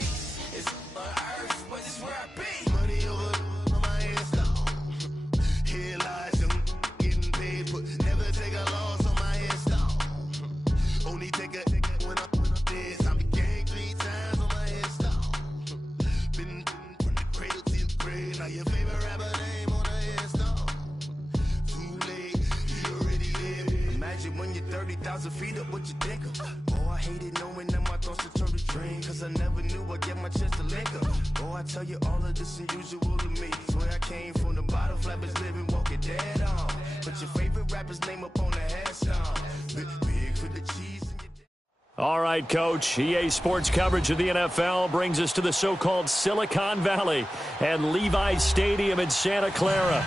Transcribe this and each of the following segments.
It's on earth, but it's where I be. Money over on my install. Here lies young, getting paid, but never take a loss on my install. Only take a when I'm dead. I be gang 3 times on my install. Been from the cradle to the grave. Now your favorite rapper name on the install. Too late, you already there. Imagine when you're 30,000 feet up, what you think of? Oh, I hated knowing that my thoughts would turn to dream. Cause I never knew I'd get my chance to link up. Oh, I tell you all of this unusual to me. Swear I came from the bottom, flappers living, walking dead on. Put your favorite rapper's name up on the headstone. Big for the cheese. All right, Coach. EA Sports coverage of the NFL brings us to the so-called Silicon Valley and Levi's Stadium in Santa Clara.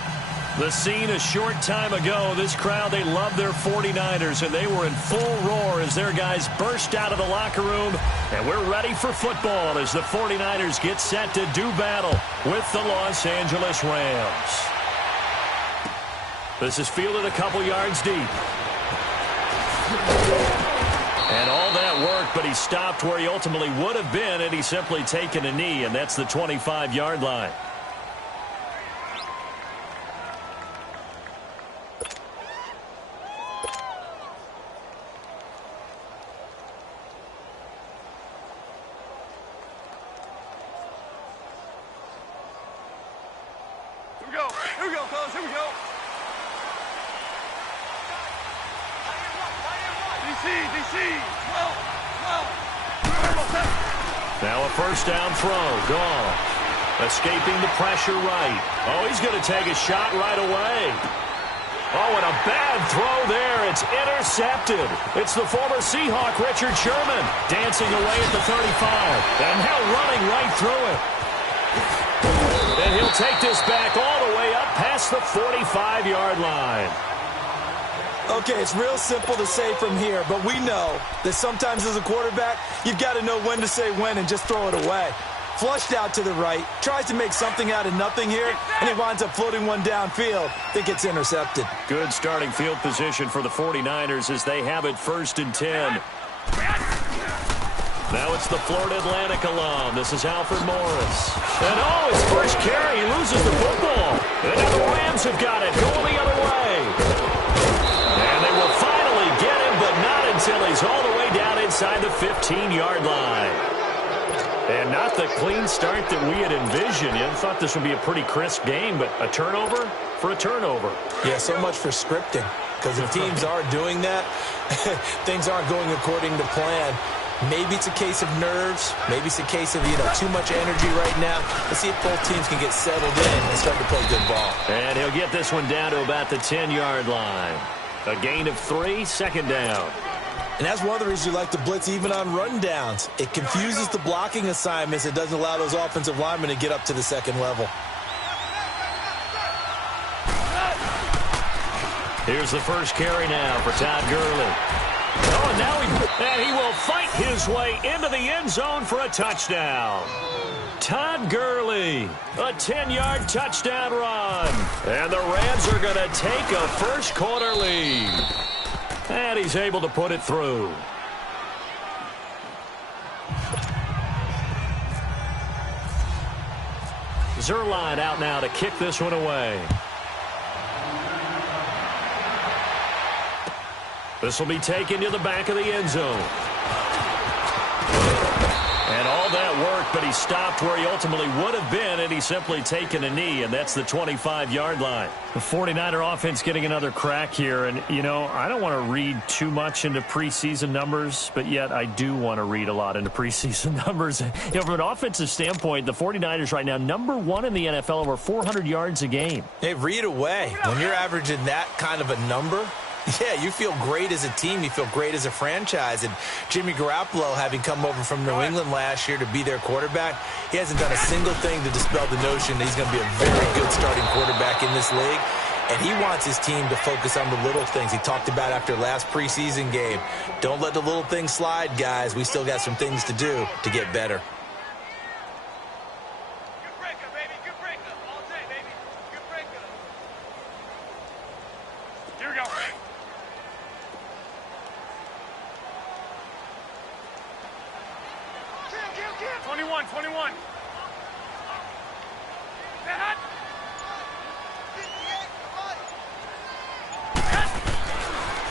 The scene a short time ago, this crowd, they love their 49ers, and they were in full roar as their guys burst out of the locker room. And we're ready for football as the 49ers get set to do battle with the Los Angeles Rams. This is fielded a couple yards deep. And all that work, but he stopped where he ultimately would have been had he simply taken a knee, and that's the 25-yard line. Here we go, fellas. Here we go. DC, 12. Now a first down throw. Gone. Escaping the pressure right. Oh, he's going to take a shot right away. Oh, and a bad throw there. It's intercepted. It's the former Seahawk, Richard Sherman, dancing away at the 35. And now running right through it. And he'll take this back all the way up past the 45-yard line. Okay, it's real simple to say from here, but we know that sometimes as a quarterback, you've got to know when to say when and just throw it away. Flushed out to the right, tries to make something out of nothing here, and he winds up floating one downfield that gets intercepted. Good starting field position for the 49ers as they have it 1st and 10. Now it's the Florida Atlantic alum. This is Alfred Morris. And oh, his first carry, he loses the football. And now the Rams have got it, going the other way. And they will finally get him, but not until he's all the way down inside the 15-yard line. And not the clean start that we had envisioned. You thought this would be a pretty crisp game, but a turnover for a turnover. Yeah, so much for scripting. Because if teams are doing that, things aren't going according to plan. Maybe it's a case of nerves. Maybe it's a case of, too much energy right now. Let's see if both teams can get settled in and start to play good ball. And he'll get this one down to about the 10-yard line. A gain of 3, 2nd down. And that's one of the reasons you like to blitz even on rundowns. It confuses the blocking assignments. It doesn't allow those offensive linemen to get up to the second level. Here's the first carry now for Todd Gurley. Oh, and now he will fight his way into the end zone for a touchdown. Todd Gurley, a 10-yard touchdown run. And the Rams are going to take a first-quarter lead. And he's able to put it through. Zerline out now to kick this one away. This will be taken to the back of the end zone. And all that work, but he stopped where he ultimately would have been, and he's simply taken a knee, and that's the 25-yard line. The 49er offense getting another crack here, and, I don't want to read too much into preseason numbers, but yet I do want to read a lot into preseason numbers. From an offensive standpoint, the 49ers right now, number 1 in the NFL, over 400 yards a game. Hey, read away. When you're averaging that kind of a number, yeah, you feel great as a team. You feel great as a franchise. And Jimmy Garoppolo, having come over from New England last year to be their quarterback, he hasn't done a single thing to dispel the notion that he's going to be a very good starting quarterback in this league. And he wants his team to focus on the little things he talked about after last preseason game. Don't let the little things slide, guys. We still got some things to do to get better. 21.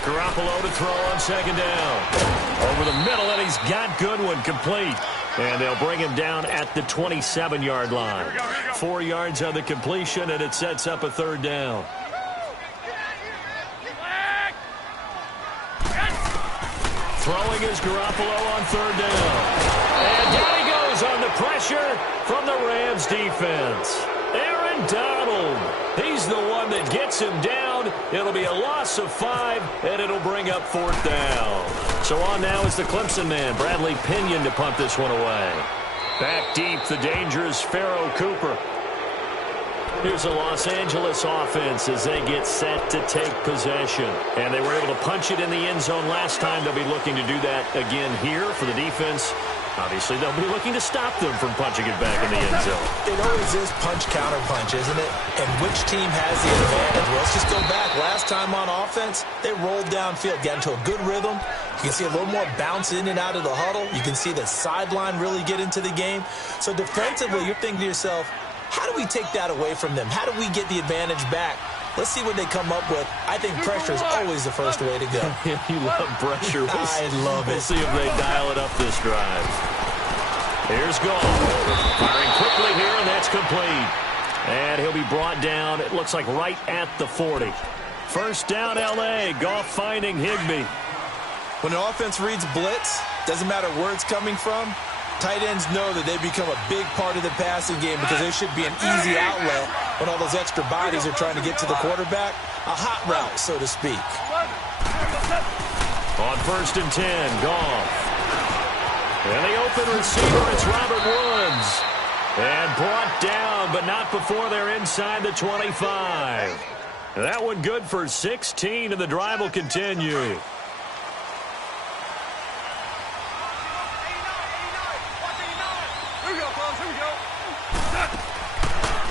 Garoppolo to throw on second down. Over the middle, and he's got Goodwin complete. And they'll bring him down at the 27-yard line. 4 yards on the completion, and it sets up a third down. Throwing is Garoppolo on third down. And down he goes on the pressure from the Rams defense. Aaron Donald, he's the one that gets him down. It'll be a loss of 5, and it'll bring up fourth down. So on now is the Clemson man, Bradley Pinion, to punt this one away. Back deep, the dangerous Pharaoh Cooper. Here's a Los Angeles offense as they get set to take possession. And they were able to punch it in the end zone last time. They'll be looking to do that again here for the defense. Obviously, they'll be looking to stop them from punching it back in the end zone. It always is punch-counter-punch, isn't it? And which team has the advantage? Well, let's just go back. Last time on offense, they rolled downfield, got into a good rhythm. You can see a little more bounce in and out of the huddle. You can see the sideline really get into the game. So defensively, you're thinking to yourself, how do we take that away from them? How do we get the advantage back? Let's see what they come up with. I think pressure is always the first way to go. You love pressure. I love it. We'll see if they dial it up this drive. Here's Goff. Firing quickly here, and that's complete. And he'll be brought down, it looks like right at the 40. First down, L.A. Goff finding Higbee. When an offense reads blitz, doesn't matter where it's coming from, tight ends know that they become a big part of the passing game because there should be an easy outlet when all those extra bodies are trying to get to the quarterback. A hot route, so to speak. On first and 10, Goff. And the open receiver, it's Robert Woods. And brought down, but not before they're inside the 25. That one good for 16, and the drive will continue.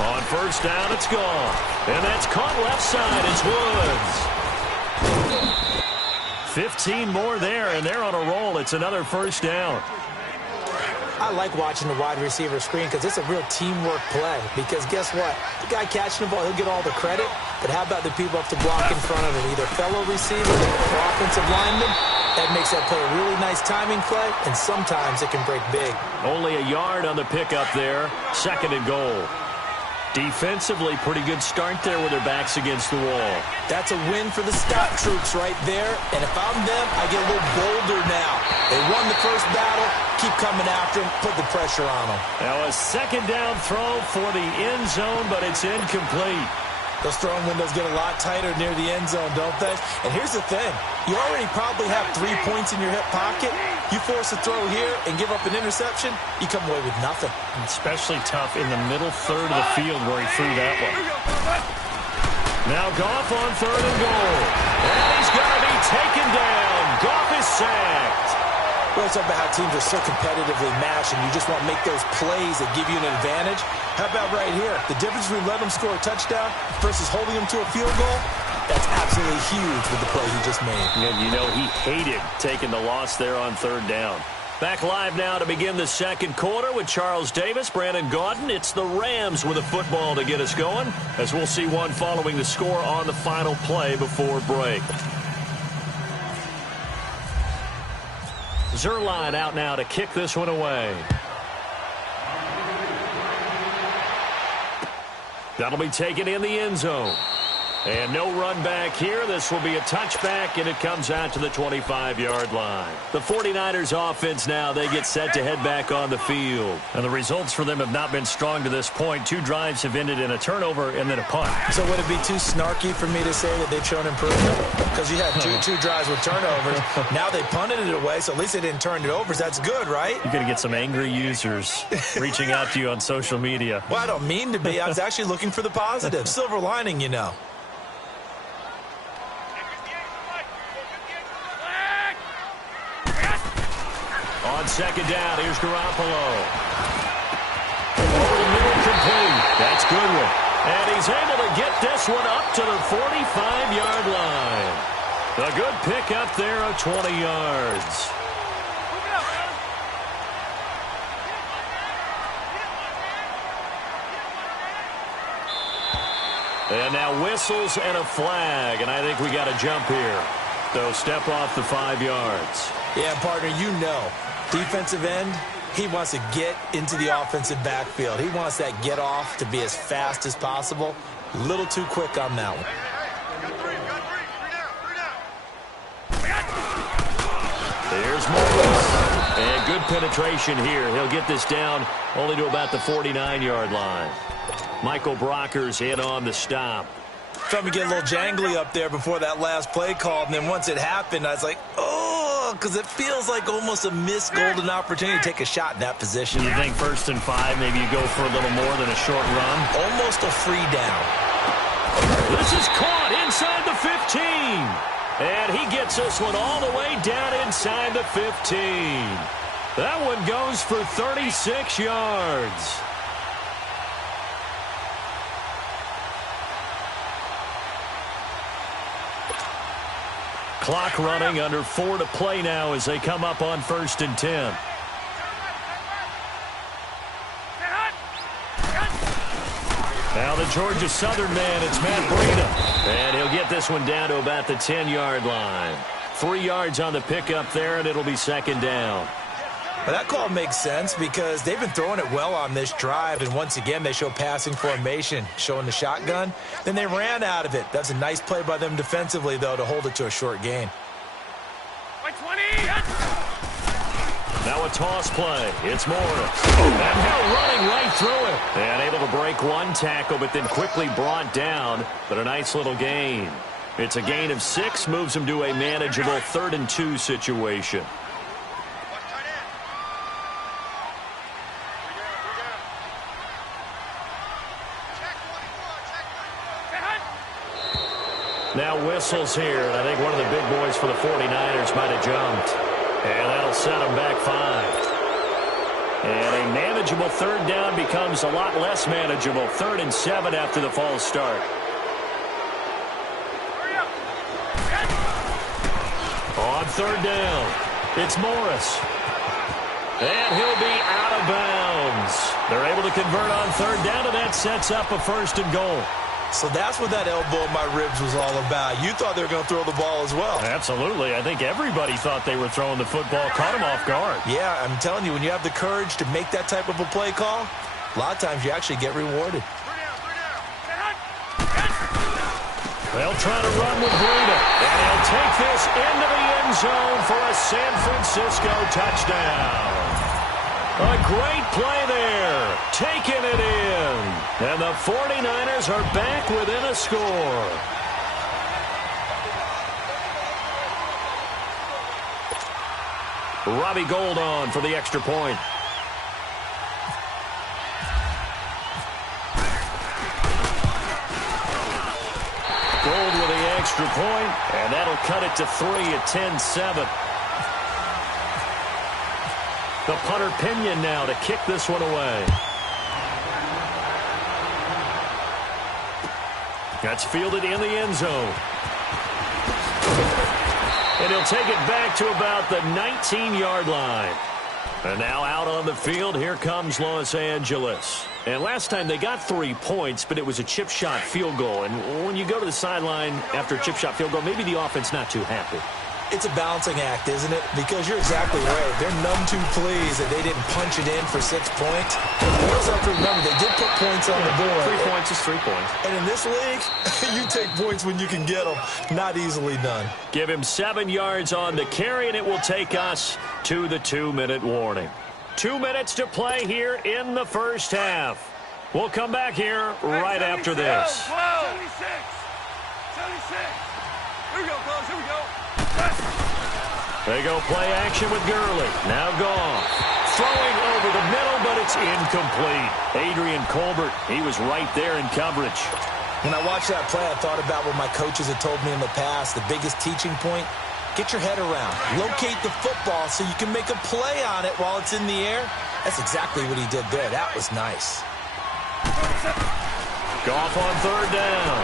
On first down, it's gone. And that's caught left side. It's Woods. 15 more there, and they're on a roll. It's another first down. I like watching the wide receiver screen because it's a real teamwork play. Because guess what? The guy catching the ball, he'll get all the credit. But how about the people up to block in front of him? Either fellow receiver or offensive lineman. That makes that play a really nice timing play, and sometimes it can break big. Only a yard on the pickup there. Second and goal. Defensively, pretty good start there with their backs against the wall. That's a win for the Scott troops right there. And if I'm them, I get a little bolder now. They won the first battle. Keep coming after them. Put the pressure on them. Now a second down throw for the end zone, but it's incomplete. Those throwing windows get a lot tighter near the end zone, don't they? And here's the thing. You already probably have 3 points in your hip pocket. You force a throw here and give up an interception, you come away with nothing. Especially tough in the middle third of the field where he threw that one. Now Goff on third and goal. And he's going to be taken down. Goff is sacked. Well, it's about how teams are so competitively matched, and you just want to make those plays that give you an advantage. How about right here? The difference between letting them score a touchdown versus holding them to a field goal, that's absolutely huge with the play he just made. And you know he hated taking the loss there on third down. Back live now to begin the second quarter with Charles Davis, Brandon Gaudin. It's the Rams with a football to get us going, as we'll see one following the score on the final play before break. Zerline out now to kick this one away. That'll be taken in the end zone. And no run back here. This will be a touchback, and it comes out to the 25-yard line. The 49ers offense now, they get set to head back on the field. And the results for them have not been strong to this point. 2 drives have ended in a turnover and then a punt. So would it be too snarky for me to say that they've shown improvement? Because you had two drives with turnovers. Now they punted it away, so at least they didn't turn it over. So that's good, right? You're going to get some angry users reaching out to you on social media. Well, I don't mean to be. I was actually looking for the positive. Silver lining, you know. On second down, here's Garoppolo. Over the middle, complete. That's Goodwin. And he's able to get this one up to the 45-yard line. A good pickup there of 20 yards. And now whistles and a flag, and I think we got a jump here. So step off the 5 yards. Yeah, partner, you know, defensive end, he wants to get into the offensive backfield. He wants that get off to be as fast as possible. A little too quick on that one. There's Morris. And good penetration here. He'll get this down only to about the 49-yard line. Michael Brocker's in on the stop. Felt me get a little jangly up there before that last play called, and then once it happened, I was like, oh, because it feels like almost a missed golden opportunity to take a shot in that position. You think 1st and 5, maybe you go for a little more than a short run? Almost a free down. This is caught inside the 15. And he gets this one all the way down inside the 15. That one goes for 36 yards. Clock running, under 4 to play now as they come up on 1st and 10. Now the Georgia Southern man, it's Matt Breida. And he'll get this one down to about the 10-yard line. 3 yards on the pickup there, and it'll be 2nd down. Well, that call makes sense because they've been throwing it well on this drive, and once again they show passing formation, showing the shotgun. Then they ran out of it. That's a nice play by them defensively, though, to hold it to a short gain. Now a toss play. It's Morris. And now running right through it. And able to break one tackle, but then quickly brought down. But a nice little gain. It's a gain of 6, moves him to a manageable 3rd and 2 situation. Now whistles here, and I think one of the big boys for the 49ers might have jumped. And that'll set them back 5. And a manageable 3rd down becomes a lot less manageable. 3rd and 7 after the false start. On 3rd down, it's Morris. And he'll be out of bounds. They're able to convert on 3rd down, and that sets up a 1st and goal. So that's what that elbow in my ribs was all about. You thought they were going to throw the ball as well. Absolutely. I think everybody thought they were throwing the football, caught him off guard. Yeah, I'm telling you, when you have the courage to make that type of a play call, a lot of times you actually get rewarded. They'll try to run with Breida. And he'll take this into the end zone for a San Francisco touchdown. A great play there, taking it in. And the 49ers are back within a score. Robbie Gould on for the extra point. Gould with the extra point, and that'll cut it to 3 at 10-7. The punter Pinion now to kick this one away. That's fielded in the end zone. And he'll take it back to about the 19-yard line. And now out on the field, here comes Los Angeles. And last time they got 3 points, but it was a chip shot field goal. And when you go to the sideline after a chip shot field goal, maybe the offense not too happy. It's a balancing act, isn't it? Because you're exactly right. They're none too pleased that they didn't punch it in for 6 points. You also have to remember, they did put points on the board. 3 points is 3 points. And in this league, you take points when you can get them. Not easily done. Give him 7 yards on the carry, and it will take us to the 2-minute warning. 2 minutes to play here in the first half. We'll come back here right after this. 76. 76. Here we go, fellas. Here we go. They go play action with Gurley. Now Goff. Throwing over the middle, but it's incomplete. Adrian Colbert, he was right there in coverage. When I watched that play, I thought about what my coaches had told me in the past. The biggest teaching point, get your head around. Locate the football so you can make a play on it while it's in the air. That's exactly what he did there. That was nice. Goff on 3rd down.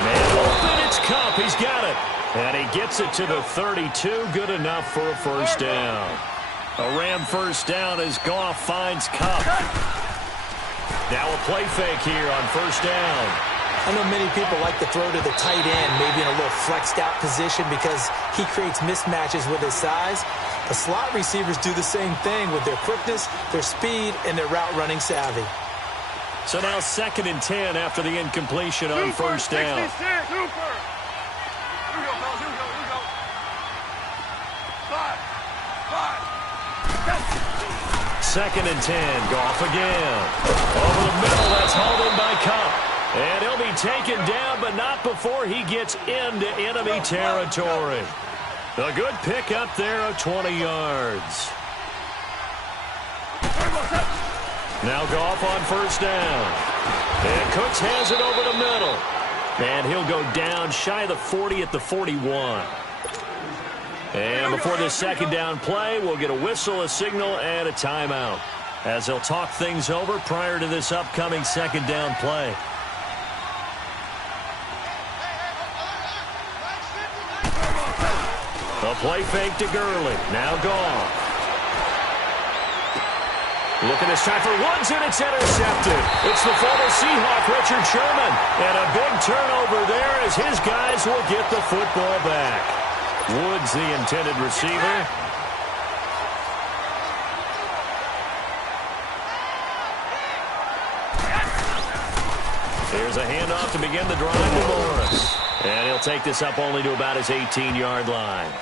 Man open, it's Kupp. He's got it. And he gets it to the 32. Good enough for a 1st down. A Ram 1st down as Goff finds Kupp. Now a play fake here on 1st down. I know many people like to throw to the tight end, maybe in a little flexed out position because he creates mismatches with his size. The slot receivers do the same thing with their quickness, their speed, and their route running savvy. So now 2nd and 10 after the incompletion on first down. 66, super. Here we go, fellas. Here we go. 2nd and 10. Goff again. Over the middle. That's hauled in by Cup. And he'll be taken down, but not before he gets into enemy territory. A good pick up there of 20 yards. Now Goff on first down. And Cooks has it over the middle. And he'll go down shy of the 40 at the 41. And before this 2nd down play, we'll get a whistle, a signal, and a timeout, as they'll talk things over prior to this upcoming 2nd down play. A play fake to Gurley. Now Goff. Looking this time for Woods, and it's intercepted. It's the former Seahawk, Richard Sherman. And a big turnover there as his guys will get the football back. Woods, the intended receiver. Here's a handoff to begin the drive to Morris. And he'll take this up only to about his 18-yard line.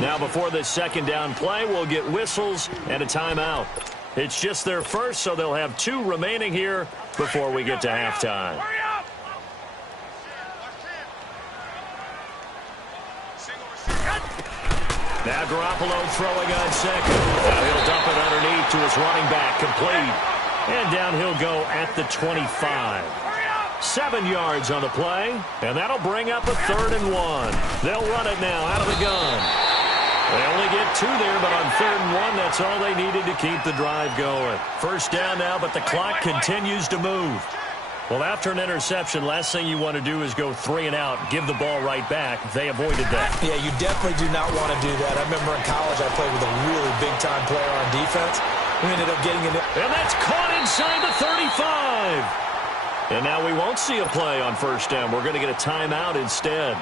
Now before this 2nd down play, we'll get whistles and a timeout. It's just their first, so they'll have 2 remaining here before we get to halftime. Now Garoppolo throwing on 2nd. Now he'll dump it underneath to his running back, complete. And down he'll go at the 25. 7 yards on the play, and that'll bring up a 3rd and 1. They'll run it now out of the gun. They only get 2 there, but on 3rd and 1, that's all they needed to keep the drive going. First down now, but the clock continues to move. Well, after an interception, last thing you want to do is go 3 and out, give the ball right back. They avoided that. Yeah, you definitely do not want to do that. I remember in college I played with a really big-time player on defense. We ended up getting it. And that's caught inside the 35. And now we won't see a play on first down. We're going to get a timeout instead,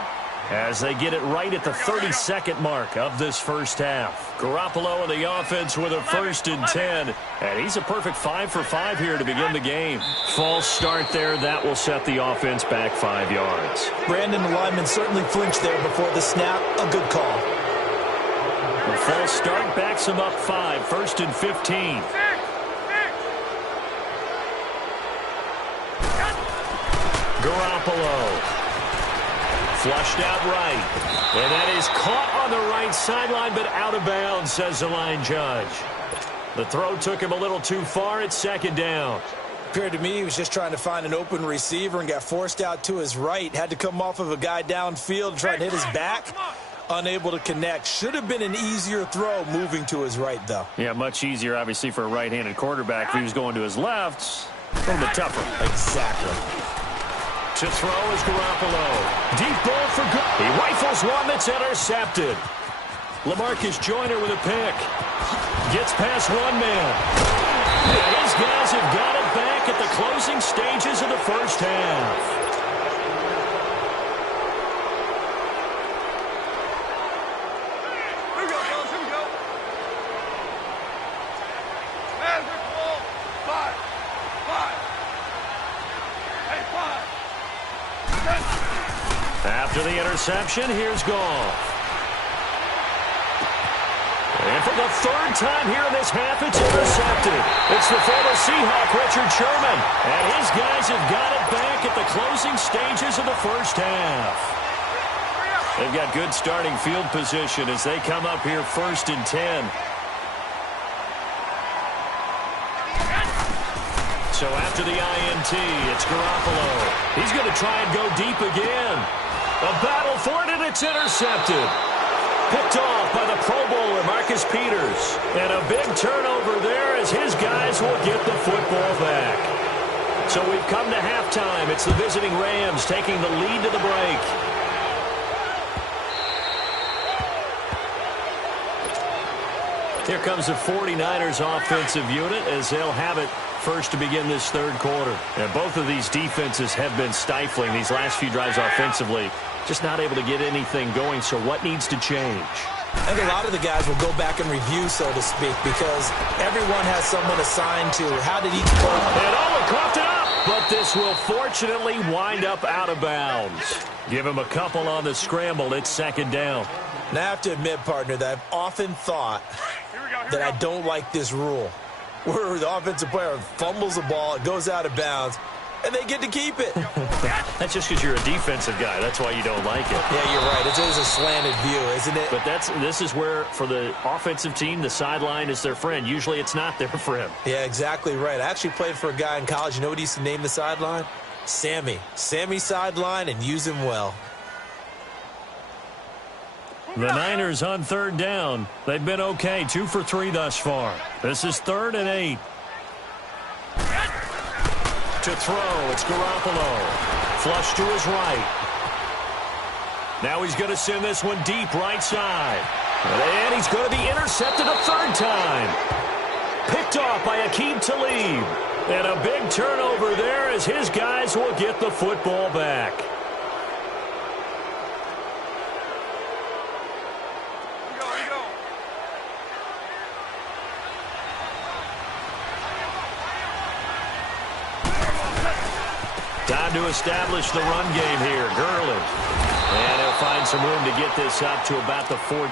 as they get it right at the 32nd mark of this first half. Garoppolo and the offense with a 1st and 10. And he's a perfect 5 for 5 here to begin the game. False start there. That will set the offense back 5 yards. Brandon, the lineman certainly flinched there before the snap. A good call. The false start backs him up 5. 1st and 15. Garoppolo. Flushed out right. And that is caught on the right sideline, but out of bounds, says the line judge. The throw took him a little too far. It's 2nd down. Appeared to me he was just trying to find an open receiver and got forced out to his right. Had to come off of a guy downfield, try to hit his back. Unable to connect. Should have been an easier throw moving to his right, though. Yeah, much easier, obviously, for a right-handed quarterback. If he was going to his left, a little bit tougher. Exactly. To throw is Garoppolo. Deep ball for good. He rifles one that's intercepted. LaMarcus Joyner with a pick. Gets past one man. And his guys have got it back at the closing stages of the first half. Here we go, fellas. Here we go. Hands are full. 5. Hey, 5. After the interception, here's Goff. And for the 3rd time here in this half, it's intercepted. It's the former Seahawk, Richard Sherman. And his guys have got it back at the closing stages of the first half. They've got good starting field position as they come up here 1st and 10. So after the INT, it's Garoppolo. He's going to try and go deep again. A battle for it, and it's intercepted. Picked off by the Pro Bowler, Marcus Peters. And a big turnover there as his guys will get the football back. So we've come to halftime. It's the visiting Rams taking the lead to the break. Here comes the 49ers offensive unit as they'll have it first to begin this third quarter. And both of these defenses have been stifling these last few drives offensively. Just not able to get anything going, so what needs to change? I think a lot of the guys will go back and review, so to speak, because everyone has someone assigned to how did each play. And Owen coughed it up, but this will fortunately wind up out of bounds. Give him a couple on the scramble. It's second down. Now, I have to admit, partner, that I've often thought that I don't like this rule, where the offensive player fumbles the ball, it goes out of bounds, and they get to keep it. That's just because you're a defensive guy. That's why you don't like it. Yeah, you're right. It is a slanted view, isn't it? But this is where, for the offensive team, the sideline is their friend. Usually it's not their friend. Yeah, exactly right. I actually played for a guy in college. You know what he used to name the sideline? Sammy. Sammy sideline, and use him well. The Niners on third down. They've been okay, 2 for 3 thus far. This is 3rd and 8. To throw, it's Garoppolo. Flush to his right. Now he's going to send this one deep right side. And he's going to be intercepted a third time. Picked off by Aqib Talib. And a big turnover there as his guys will get the football back. Time to establish the run game here. Gurley. And he'll find some room to get this up to about the 14.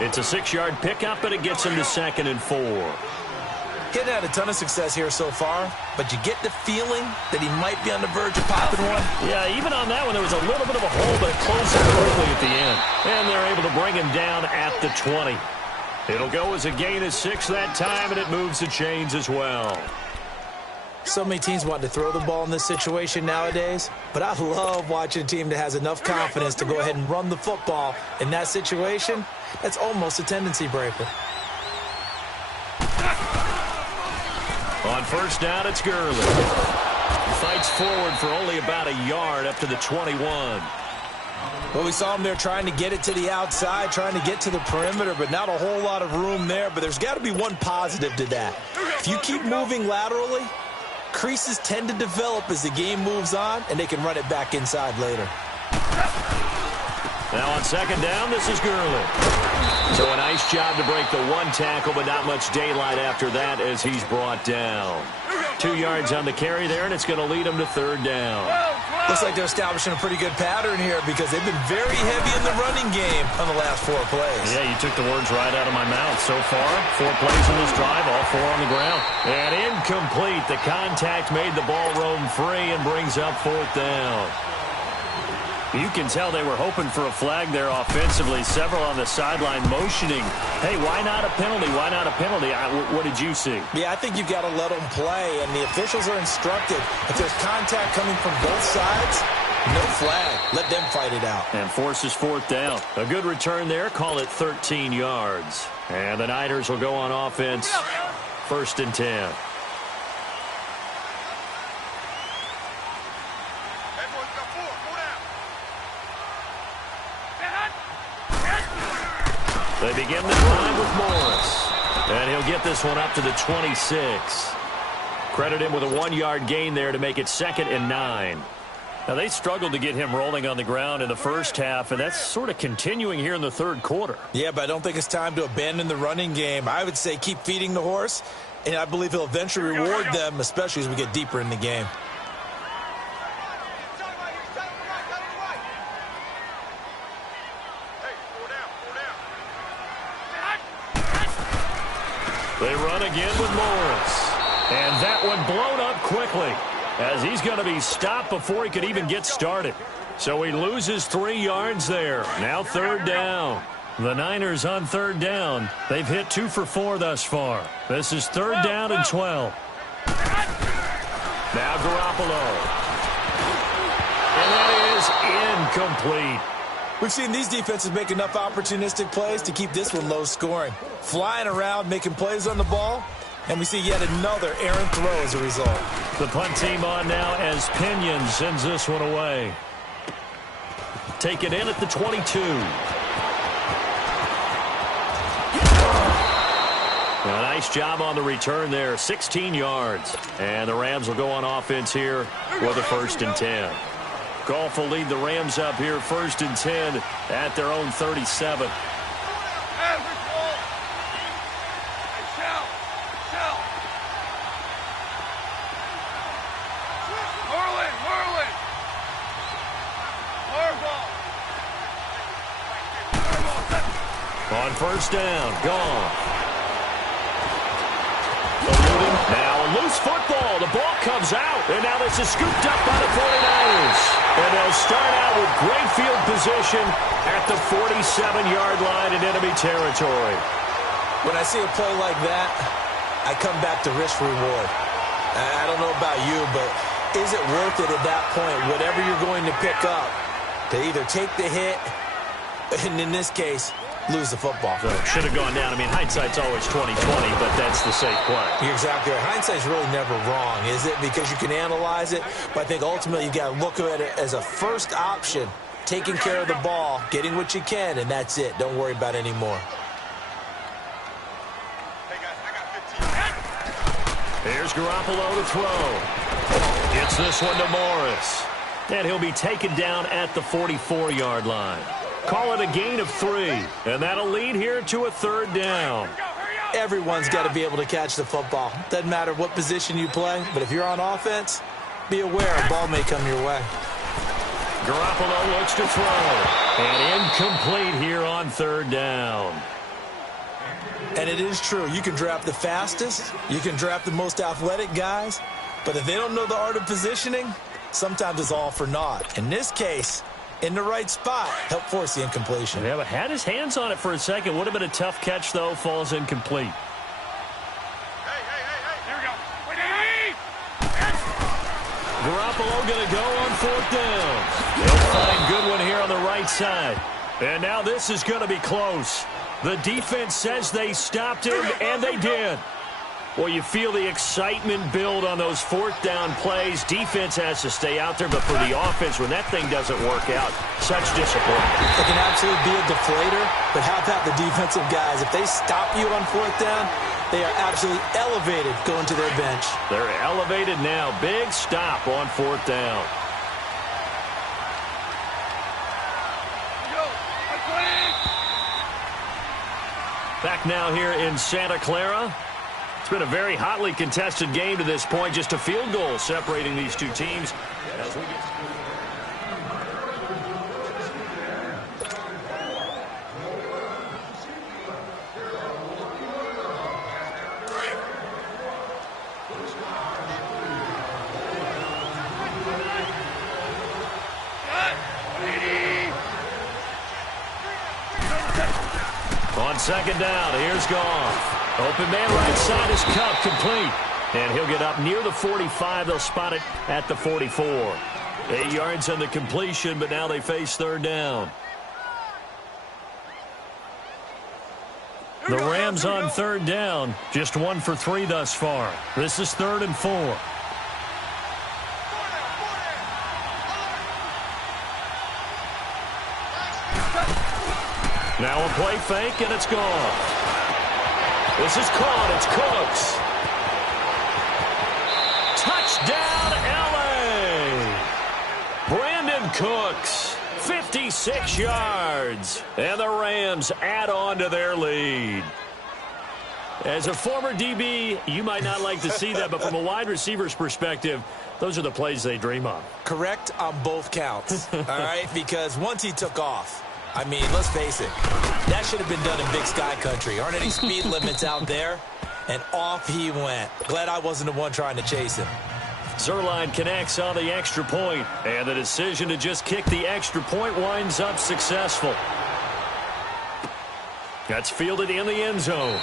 It's a 6-yard pickup, but it gets him to 2nd and 4. He hasn't had a ton of success here so far, but you get the feeling that he might be on the verge of popping one. Yeah, even on that one, there was a little bit of a hole, but it closed up quickly at the end. And they're able to bring him down at the 20. It'll go as a gain of 6 that time, and it moves the chains as well. So many teams want to throw the ball in this situation nowadays, but I love watching a team that has enough confidence to go ahead and run the football in that situation. That's almost a tendency breaker. On first down, it's Gurley. He fights forward for only about a yard up to the 21. Well, we saw him there trying to get it to the outside, trying to get to the perimeter, but not a whole lot of room there. But there's got to be one positive to that. If you keep moving laterally, creases tend to develop as the game moves on, and they can run it back inside later. Now on second down, this is Gurley. So a nice job to break the one tackle, but not much daylight after that as he's brought down. 2 yards on the carry there, and it's going to lead him to third down. Looks like they're establishing a pretty good pattern here because they've been very heavy in the running game on the last 4 plays. Yeah, you took the words right out of my mouth. So far, 4 plays in this drive, all 4 on the ground. And incomplete. The contact made the ball roam free and brings up 4th down. You can tell they were hoping for a flag there offensively. Several on the sideline motioning. Hey, why not a penalty? Why not a penalty? What did you see? Yeah, I think you've got to let them play, and the officials are instructed. If there's contact coming from both sides, no flag. Let them fight it out. And forces 4th down. A good return there. Call it 13 yards. And the Niners will go on offense. 1st and 10. They begin the drive with Morris. And he'll get this one up to the 26. Credit him with a 1-yard gain there to make it 2nd and 9. Now, they struggled to get him rolling on the ground in the first half, and that's sort of continuing here in the third quarter. Yeah, but I don't think it's time to abandon the running game. I would say keep feeding the horse, and I believe he'll eventually reward them, especially as we get deeper in the game. They run again with Morris. And that one blown up quickly as he's going to be stopped before he could even get started. So he loses 3 yards there. Now 3rd down. The Niners on 3rd down. They've hit 2 for 4 thus far. This is 3rd down and 12. Now Garoppolo. And that is incomplete. We've seen these defenses make enough opportunistic plays to keep this one low scoring. Flying around, making plays on the ball, and we see yet another errant throw as a result. The punt team on now as Pinion sends this one away. Take it in at the 22. A nice job on the return there, 16 yards. And the Rams will go on offense here with a 1st and 10. Goff will lead the Rams up here 1st and 10 at their own 37. On 1st down, Goff. Now a loose football. The ball comes out, and now this is scooped up by the 49ers. And they'll start out with great field position at the 47-yard line in enemy territory. When I see a play like that, I come back to risk reward. I don't know about you, but is it worth it at that point, whatever you're going to pick up, to either take the hit, and in this case, lose the football? So should have gone down. I mean, hindsight's always 20/20, but that's the safe play. You're exactly right. Hindsight's really never wrong, is it? Because you can analyze it, but I think ultimately you got to look at it as a first option, taking care of the ball, getting what you can, and that's it. Don't worry about any more. Here's Garoppolo to throw. Gets this one to Morris. And he'll be taken down at the 44-yard line. Call it a gain of 3, and that'll lead here to a 3rd down. Everyone's got to be able to catch the football. Doesn't matter what position you play, but if you're on offense, be aware a ball may come your way. Garoppolo looks to throw, and incomplete here on 3rd down. And it is true. You can draft the fastest, you can draft the most athletic guys, but if they don't know the art of positioning, sometimes it's all for naught. In this case, in the right spot, help force the incompletion. Yeah, but had his hands on it for a second. Would have been a tough catch, though. Falls incomplete. Hey, here we go. Wait. Garoppolo going to go on 4th down. They'll find Goodwin here on the right side. And now this is going to be close. The defense says they stopped him, and they did. Well, you feel the excitement build on those 4th down plays. Defense has to stay out there, but for the offense, when that thing doesn't work out, such disappointment. It can absolutely be a deflator, but how about the defensive guys? If they stop you on 4th down, they are absolutely elevated going to their bench. They're elevated now. Big stop on 4th down. Back now here in Santa Clara. It's been a very hotly contested game to this point. Just a field goal separating these two teams. As we get on 2nd down, here's Goff. Open man right side is Cup, complete. And he'll get up near the 45. They'll spot it at the 44. 8 yards on the completion, but now they face 3rd down. The Rams on 3rd down, just 1 for 3 thus far. This is 3rd and 4. Now a play fake, and it's gone. This is caught. It's Cooks. Touchdown, L.A. Brandon Cooks, 56 yards. And the Rams add on to their lead. As a former DB, you might not like to see that, but from a wide receiver's perspective, those are the plays they dream of. Correct on both counts, all right? Because once he took off, I mean, let's face it, that should have been done in Big Sky Country. Aren't any speed limits out there? And off he went. Glad I wasn't the one trying to chase him. Zerline connects on the extra point, and the decision to just kick the extra point winds up successful. That's fielded in the end zone.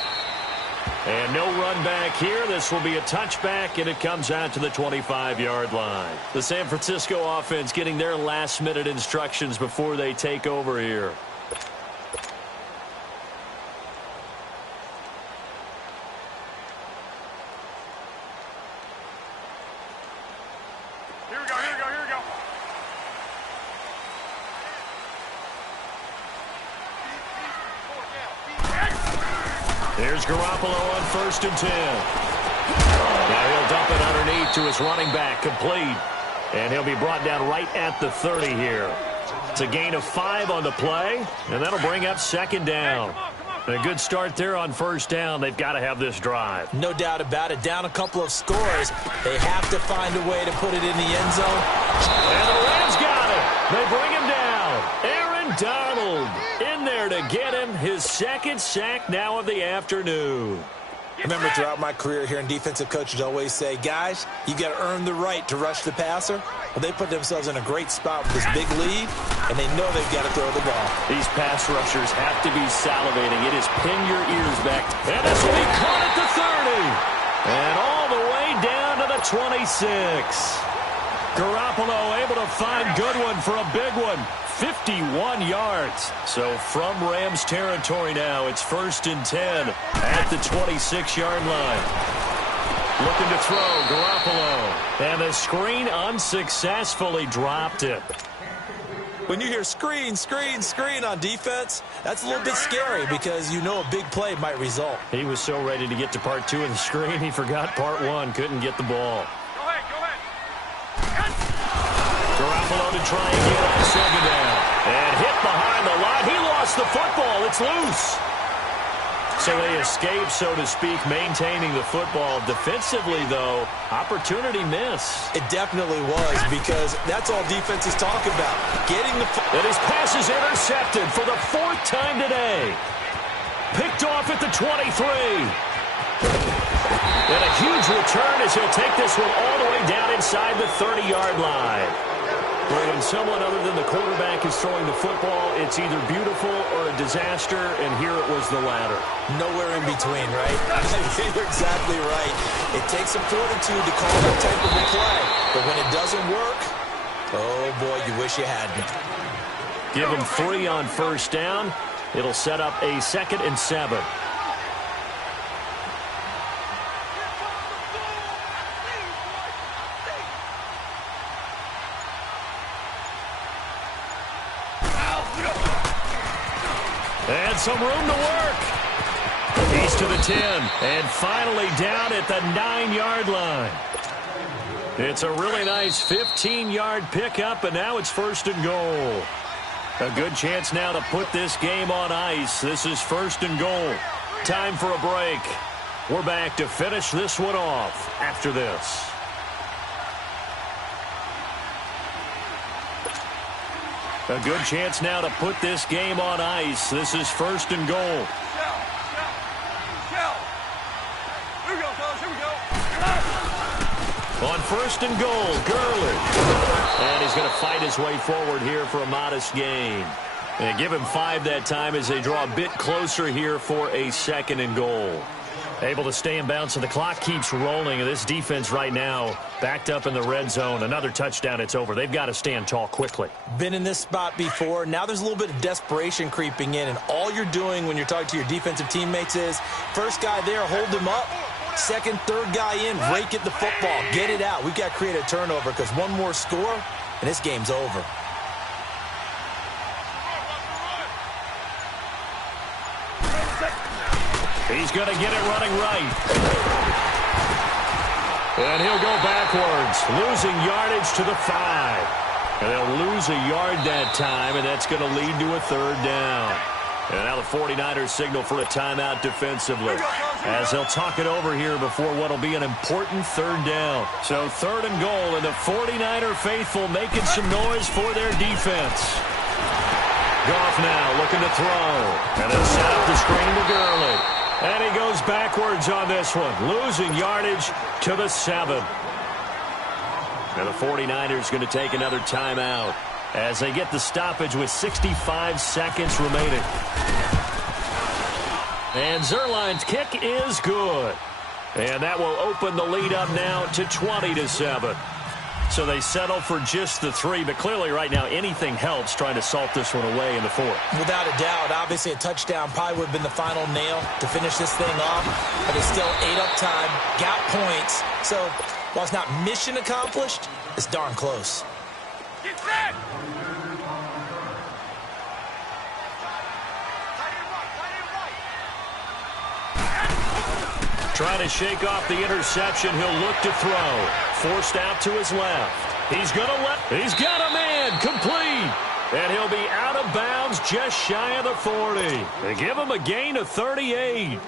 And no run back here. This will be a touchback, and it comes out to the 25-yard line. The San Francisco offense getting their last-minute instructions before they take over here. Here we go. Here's Garoppolo on 1st and 10. Now he'll dump it underneath to his running back, complete. And he'll be brought down right at the 30 here. It's a gain of 5 on the play, and that'll bring up 2nd down. A good start there on 1st down. They've got to have this drive. No doubt about it. Down a couple of scores. They have to find a way to put it in the end zone. And the Rams got it. They bring him down. Aaron Donald in there to get him. His 2nd sack now of the afternoon. Remember, throughout my career here in defensive coaches always say, guys, you got to earn the right to rush the passer. Well, they put themselves in a great spot with this big lead, and they know they've got to throw the ball. These pass rushers have to be salivating. It is pin your ears back. And this will be caught at the 30. And all the way down to the 26. Garoppolo able to find Goodwin for a big one. 51 yards. So from Rams territory now, it's 1st and 10 at the 26-yard line. Looking to throw, Garoppolo. And the screen unsuccessfully dropped it. When you hear screen, screen, screen on defense, that's a little bit scary because you know a big play might result. He was so ready to get to part 2 of the screen, he forgot part 1, couldn't get the ball. Garoppolo to try and get on 2nd down. And hit behind the line. He lost the football. It's loose. So they escape, so to speak, maintaining the football. Defensively, though, opportunity miss. It definitely was because that's all defense is talking about. Getting the And his pass is intercepted for the 4th time today. Picked off at the 23. And a huge return as he'll take this one all the way down inside the 30-yard line. When someone other than the quarterback is throwing the football, it's either beautiful or a disaster, and here it was the latter. Nowhere in between, right? You're exactly right. It takes some fortitude to call that type of a play, but when it doesn't work, oh boy, you wish you hadn't. Give him 3 on 1st down. It'll set up a 2nd and 7. And some room to work. He's to the 10. And finally down at the 9-yard line. It's a really nice 15-yard pickup, and now it's 1st and goal. A good chance now to put this game on ice. This is 1st and goal. Time for a break. We're back to finish this one off after this. A good chance now to put this game on ice. This is 1st and goal. Here we go, fellas. Here we go. On 1st and goal, Gurley. And he's going to fight his way forward here for a modest gain. And give him 5 that time as they draw a bit closer here for a 2nd and goal. Able to stay in bounds, so the clock keeps rolling. And this defense right now backed up in the red zone. Another touchdown, it's over. They've got to stand tall quickly. Been in this spot before. Now there's a little bit of desperation creeping in, and all you're doing when you're talking to your defensive teammates is first guy there, hold him up. Second, third guy in, rake at the football. Get it out. We've got to create a turnover because one more score, and this game's over. He's going to get it running right. And he'll go backwards, losing yardage to the 5. And they'll lose a yard that time, and that's going to lead to a 3rd down. And now the 49ers signal for a timeout defensively, as they'll talk it over here before what will be an important 3rd down. So 3rd and goal, and the 49er faithful making some noise for their defense. Goff now looking to throw, and they'll set up the screen to Gurley. And he goes backwards on this one, losing yardage to the 7. And the 49ers going to take another timeout as they get the stoppage with 65 seconds remaining. And Zerline's kick is good. And that will open the lead up now to 20-7. So they settle for just the 3, but clearly right now anything helps trying to salt this one away in the 4th. Without a doubt, obviously a touchdown probably would have been the final nail to finish this thing off, but it's still 8 up time, got points. So while it's not mission accomplished, it's darn close. Get set! Trying to shake off the interception. He'll look to throw. Forced out to his left. He's got a man. Complete. And he'll be out of bounds just shy of the 40. They give him a gain of 38.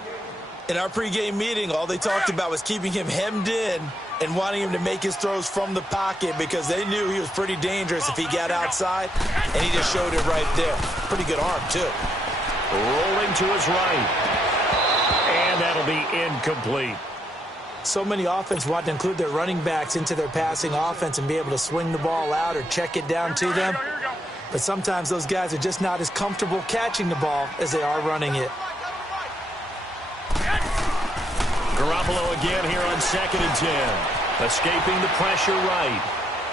In our pregame meeting, all they talked about was keeping him hemmed in and wanting him to make his throws from the pocket because they knew he was pretty dangerous if he got outside, and he just showed it right there. Pretty good arm, too. Rolling to his right. And that'll be incomplete. So many offense want to include their running backs into their passing offense and be able to swing the ball out or check it down to them. But sometimes those guys are just not as comfortable catching the ball as they are running it. Garoppolo again here on 2nd and 10. Escaping the pressure right.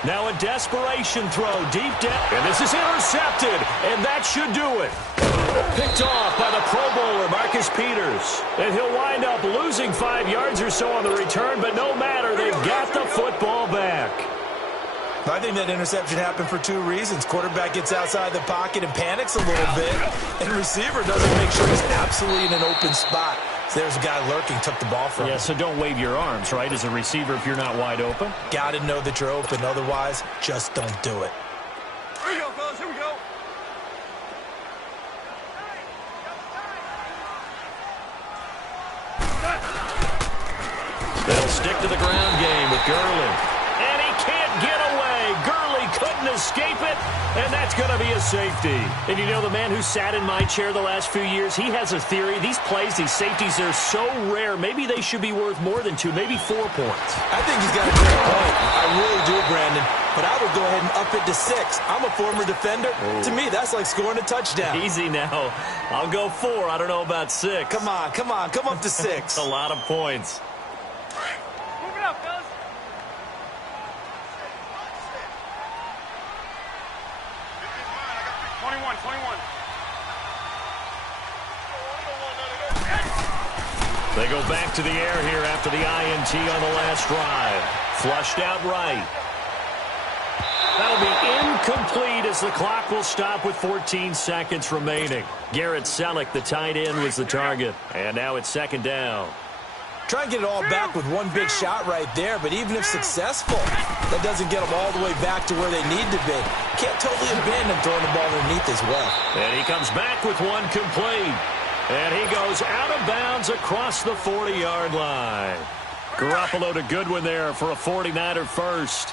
Now a desperation throw deep down. And this is intercepted. And that should do it. Picked off by the Pro Bowler, Marcus Peters. And he'll wind up losing 5 yards or so on the return. But no matter, they've got the football back. I think that interception happened for 2 reasons. Quarterback gets outside the pocket and panics a little bit. And receiver doesn't make sure he's absolutely in an open spot. So there's a guy lurking, took the ball from him. Yeah, so don't wave your arms, right, as a receiver if you're not wide open. Got to know that you're open. Otherwise, just don't do it. Here we go, fellas. Here we go. They'll stick to the ground game with Gurley. And he can't get away. Gurley couldn't escape it, and that's going to be a safety. And you know, the man who sat in my chair the last few years, he has a theory. These plays, these safeties, they're so rare. Maybe they should be worth more than 2, maybe 4 points. I think he's got a great point. I really do, Brandon. But I would go ahead and up it to 6. I'm a former defender. To me, that's like scoring a touchdown. Easy now. I'll go 4. I don't know about 6. Come on. Come up to 6. It's a lot of points. Move it up, fellas. They go back to the air here after the INT on the last drive. Flushed out right. That'll be incomplete as the clock will stop with 14 seconds remaining. Garrett Selleck, the tight end, was the target. And now it's 2nd down. Try and get it all back with one big shot right there, but even if successful, that doesn't get them all the way back to where they need to be. Can't totally abandon throwing the ball underneath as well. And he comes back with one complete. And he goes out of bounds across the 40-yard line. Garoppolo to Goodwin there for a 49er first.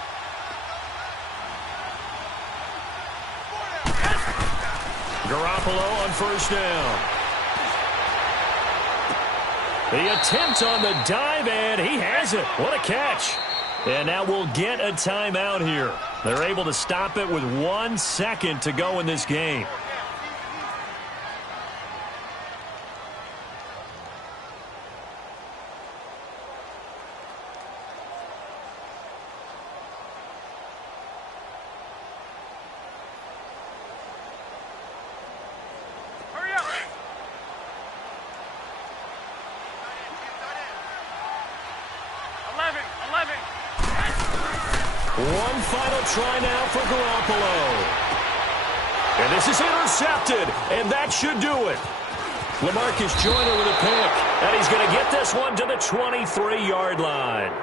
Garoppolo on 1st down. The attempt on the dive, and he has it. What a catch. And now we'll get a timeout here. They're able to stop it with 1 second to go in this game. One final try now for Garoppolo. And this is intercepted, and that should do it. LaMarcus Joyner with a pick, and he's going to get this one to the 23-yard line.